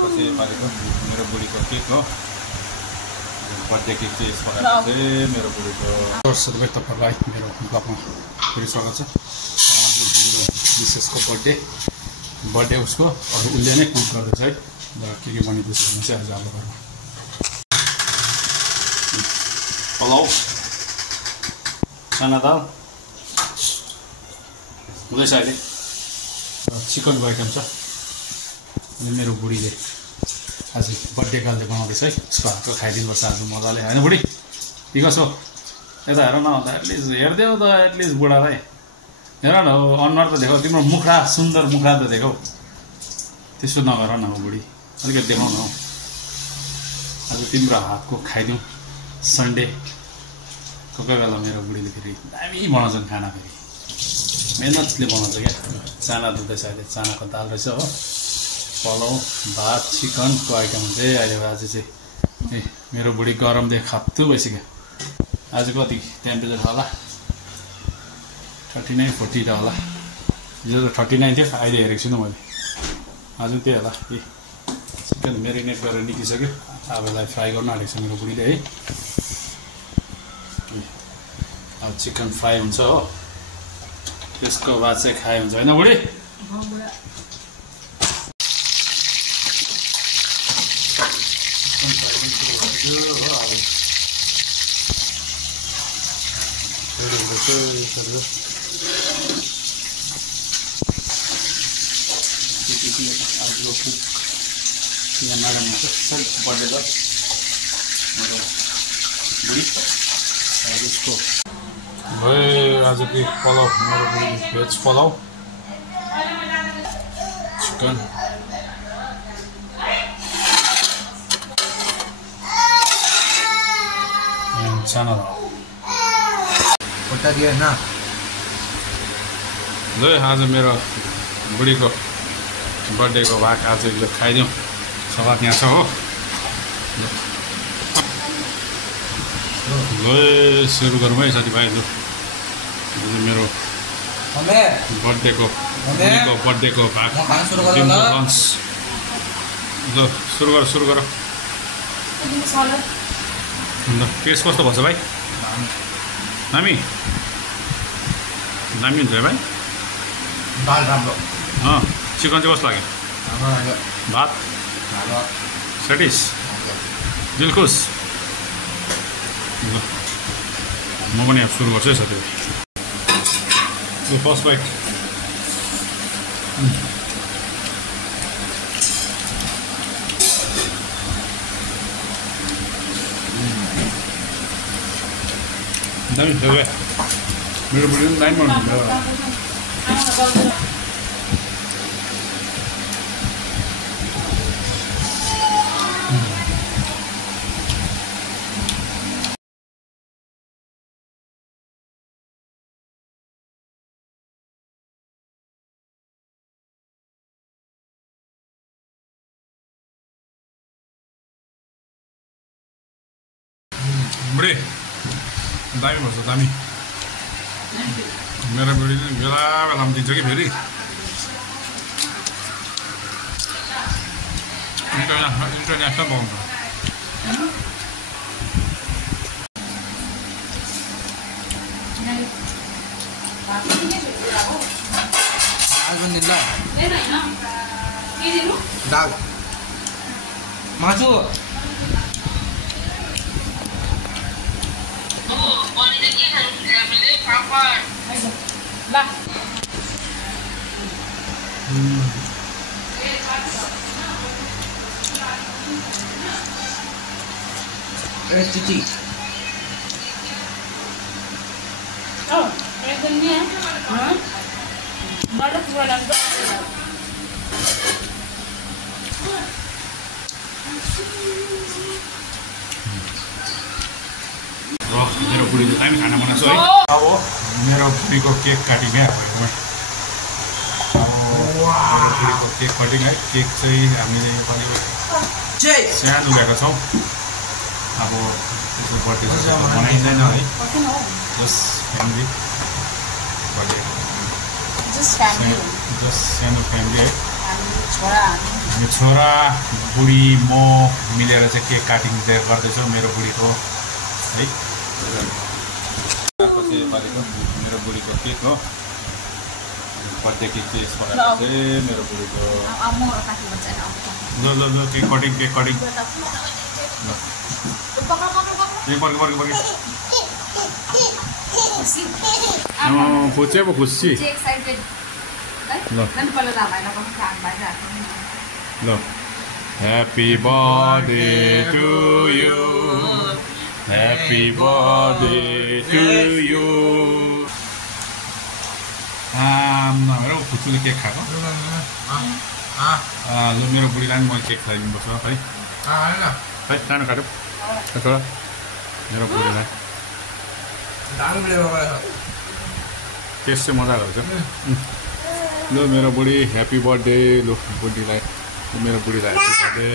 पछि पारेको मेरो बुढीको केक हो बर्थडे केक चाहिँ यस प्रकारको चाहिँ मेरो बुढीको दर्शकहरु तपाईहरुलाई मेरो ब्लगमा फेरि स्वागत छ। विशेषको बर्थडे उसको अरु उले नै कुक गर्दैछ है र के बनिदैछ भने चाहिँ आज हाम्रो घरमा पलाउ चना दाल हुँदैछ अहिले चिकनको आइटम छ अनि मेरो बुढीले आज बर्थडे कालले बनाउँदैछ है उसको हातको खाइदिनुपर्छ आज मजाले हैन बुढी के कसो यता हेर न एटलिस्ट हेर्देऊ त एटलिस्ट बुढालाई हेर न अनुहार त देखाउ तिम्रो मुखडा सुन्दर मुखडा त देखाउ त्यसो नगर न बुढी अलिकति देखाउ न आज तिम्रो हातको खाइदिउँ सन्डे कोही बेला मेरो बुढीले फेरि दामी बनाउँछन् खाना फेरि मेहनतले बनाउँछ क्या चाना दुख्दैछ अहिले चानाको दाल रहेछ हो पलाउ भात चिकनको आइटम चाहिँ अहिले आज चाहिँ मेरो बुढी गरम देख खाप्तु भइसक्यो आज कति टेम्परेचर होला 39 40 त होला हिजो त 39 थियो अहिले हेरेको छुइनँ मैले आज त्यही होला चिकन मेरिनेट गरेर निकिसक्यो अब यसलाई फ्राई गर्न आँटेको छ मेरो बुढीले है अब चिकन फ्राई हुन्छ हो त्यसको बाद चाहिँ खाए हुन्छ हैन बुढी आज की पलाउ मेरो भेज पलाउ चिकन चाना ल आज मेरो बुढीको बर्थडेको भाग आज यो खाइदिउँ सभा त्यहाँ छ हो ल सुरु गरौँ है साथीभाइहरू मेरो बर्थडेको भाग लन्च ल सुरु गर ल टेस्ट कस्तो भन्छ भाइ दामी हुन्छ भाइ दाल राम्रो चिकन चाहिँ कस्तो लाग्यो भात सेटिस दिलखुस ल म पनि अब सुरु गर्छु है साथीभाइ फर्स्ट बाइट दामी छ भाइ मेरो बुढी पनि लाइन बनाउनु बुढी दामी भन्छ दामी मेरो बुढीले बेला बेलामा दिन्छ कि फेरि इन्टरनेसनल पाउँछ दाल मासु Cici. Oh, regennya. Mana jualan tuh? मेरो बुढीले दामी खाना बनाउँछु है अब मेरो बुढीको केक काटिङ है बुढीको केक कटिङ है केक चाहिँ हामीले सानो ल्याएका छौँ अब त्यसको बर्थडे बनाइँदैन है जस्ट फ्यामिली बर्थडे जस्ट सानो फ्यामिली है यो छोरा बुढी म मिलेर चाहिँ केक काटिङ गर्दैछौँ मेरो बुढीको है। मेरो बुढीको केक हो, बर्थडे केक चाहिँ यसको चाहिँ मेरो बुढीको। ल ल ल केक कटिङ केक कटिङ पुच्चे पो खुसी ल happy birthday to you happy birthday to you. मेरो खुच्चुले केक खाएको ल मेरो बुढीलाई पनि मैले केक खाइदिनुपर्छ है। है सानो काट्यो छोरा मेरो बुढीलाई टेस्ट चाहिँ मजाको हुन्छ। ल मेरो बुढी ह्याप्पी बर्थडे। ल बुढीलाई मेरो बुढीलाई ह्याप्पी बर्थडे।